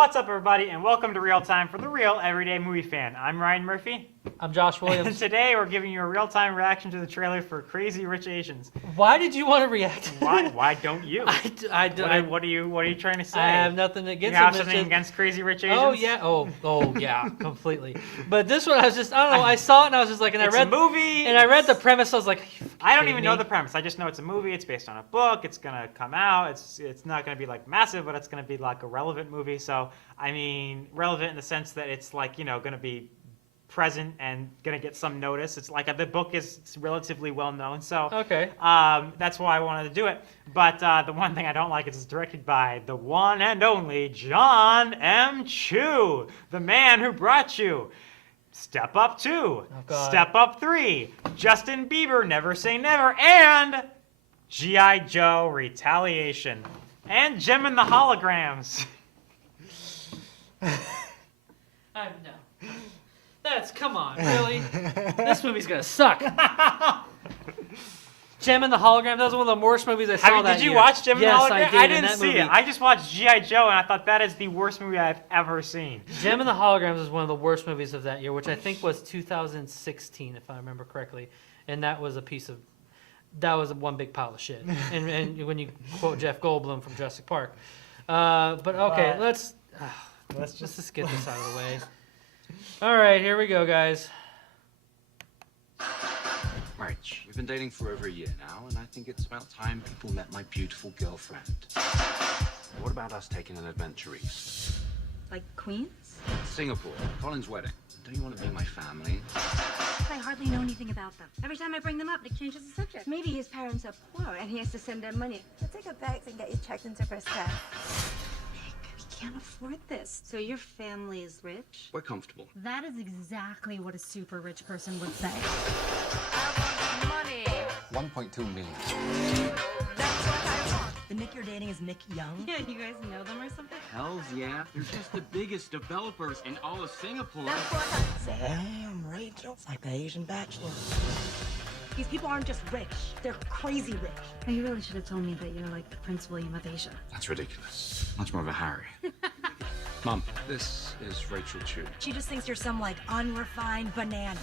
What's up, everybody, and welcome to Real Time for the Real Everyday Movie Fan. I'm Ryan Murphy. I'm Josh Williams. And today we're giving you a real-time reaction to the trailer for Crazy Rich Asians. Why did you want to react? Why don't you? What are you trying to say? I have nothing against you have them. something against Crazy Rich Asians? Oh yeah, completely. But this one, I was just, I don't know. I saw it and I was just like, and it's I read a movie. And I read the premise. I was like, I don't even know the premise. I just know it's a movie. It's based on a book. It's gonna come out. It's not gonna be like massive, but it's gonna be like a relevant movie. So I mean, relevant in the sense that it's like, you know, gonna be present and gonna get some notice. It's like the book is relatively well known, so okay. That's why I wanted to do it. But the one thing I don't like is it's directed by the one and only John M. Chu, the man who brought you Step Up 2, Step Up 3, Justin Bieber, Never Say Never, and G.I. Joe Retaliation, and Gem and the Holograms. No. Come on, really? This movie's gonna suck. Gem and the Hologram, that was one of the worst movies I saw that Did you year. watch Gem and the Hologram? Yes, I did. I didn't see it. I just watched G.I. Joe, and I thought that is the worst movie I've ever seen. Gem and the Holograms was one of the worst movies of that year, which I think was 2016, if I remember correctly. And that was one big pile of shit. and when you quote Jeff Goldblum from Jurassic Park. But okay, let's just get this out of the way. All right, here we go, guys. Right, we've been dating for over a year now, and I think it's about time people met my beautiful girlfriend. What about us taking an adventure east? Like Queens? Singapore, Colin's wedding. Don't you want to meet my family? I hardly know anything about them. Every time I bring them up, Nick changes the subject. Maybe his parents are poor and he has to send them money. I'll take a bags and get you checked into first class. We can't afford this. So your family is rich? We're comfortable. That is exactly what a super rich person would say. I want money. 1.2 million. That's what I want. The Nick you're dating is Nick Young? Yeah, you guys know them or something? Hells yeah. They're just the biggest developers in all of Singapore. That's what I Damn, Rachel. It's like the Asian Bachelor. These people aren't just rich. They're crazy rich. Oh, you really should have told me that you're like Prince William of Asia. That's ridiculous. Much more of a Harry. Mom, this is Rachel Chu. She just thinks you're some, like, unrefined banana.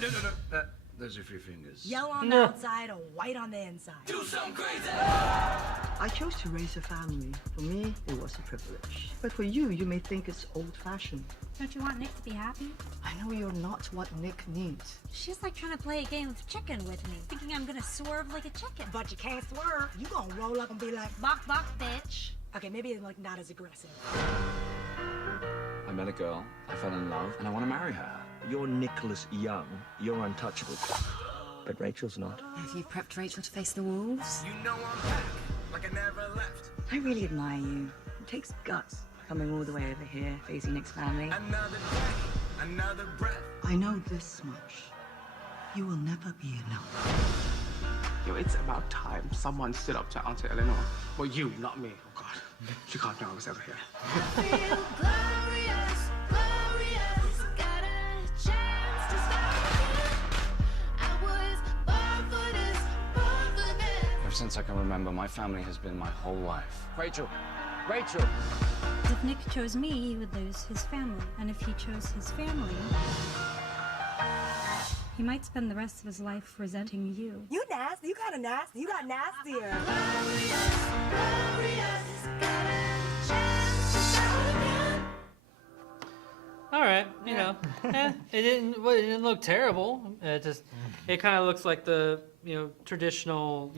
No. Those are 3 fingers. Yellow on the outside or white on the inside. Do something crazy! I chose to raise a family. For me, it was a privilege. But for you, you may think it's old-fashioned. Don't you want Nick to be happy? I know you're not what Nick needs. She's like trying to play a game of chicken with me, thinking I'm gonna swerve like a chicken. But you can't swerve. You gonna roll up and be like, Bok bok, bitch. okay, maybe like not as aggressive. I met a girl, I fell in love, and I want to marry her. You're Nicholas Young. You're untouchable. But Rachel's not. Have you prepped Rachel to face the wolves? You know I'm back, like I never left. I really admire you. It takes guts coming all the way over here, facing Nick's family. Another day, another breath. I know this much. You will never be enough. Yo, it's about time someone stood up to Auntie Eleanor. Well, you, not me. Oh, God. She can't know I was ever here. Ever since I can remember, my family has been my whole life. Rachel! If Nick chose me, he would lose his family. And if he chose his family, he might spend the rest of his life resenting you. You nasty. You kind of nasty. You got nastier. All right, you know, it didn't look terrible. It kind of looks like the traditional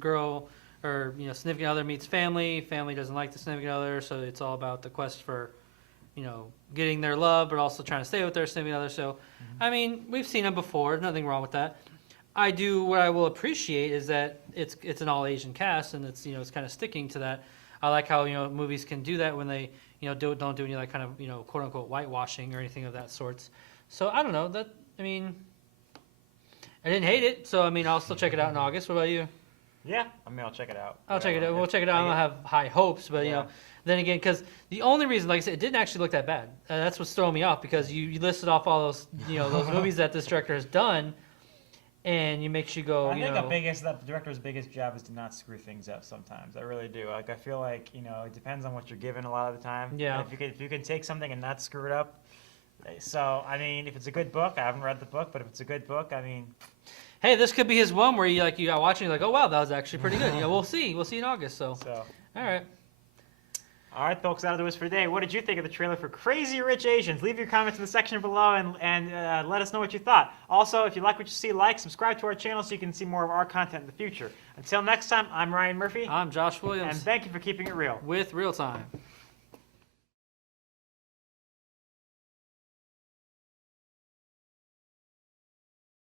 girl or significant other meets family. Family doesn't like the significant other, so it's all about the quest for getting their love, but also trying to stay with their significant other. So, I mean, we've seen them before. Nothing wrong with that. What I will appreciate is that it's an all Asian cast, and it's it's kind of sticking to that. I like how movies can do that when they don't do any like kind of quote unquote whitewashing or anything of that sorts. So I don't know that. I mean, I didn't hate it, so I mean I'll still check it out in August. What about you? Yeah, I mean, I'll check it out. I'll check it out. We'll check it out. I don't have high hopes, but then again, because the only reason, like I said, it didn't actually look that bad. That's what's throwing me off because you listed off all those those movies that this director has done, and it makes you go, I you think know. the director's biggest job is to not screw things up sometimes. I really do. Like, I feel like, it depends on what you're given a lot of the time. Yeah. And if you can take something and not screw it up. So, I mean, if it's a good book, I haven't read the book, but if it's a good book, I mean. Hey, this could be his one where you got watching, you're like, oh wow, that was actually pretty good. We'll see in August. So. All right. All right, folks, that'll do us for today. What did you think of the trailer for Crazy Rich Asians? Leave your comments in the section below and let us know what you thought. Also, if you like what you see, subscribe to our channel so you can see more of our content in the future. Until next time, I'm Ryan Murphy. I'm Josh Williams. And thank you for keeping it real. With ReelTime.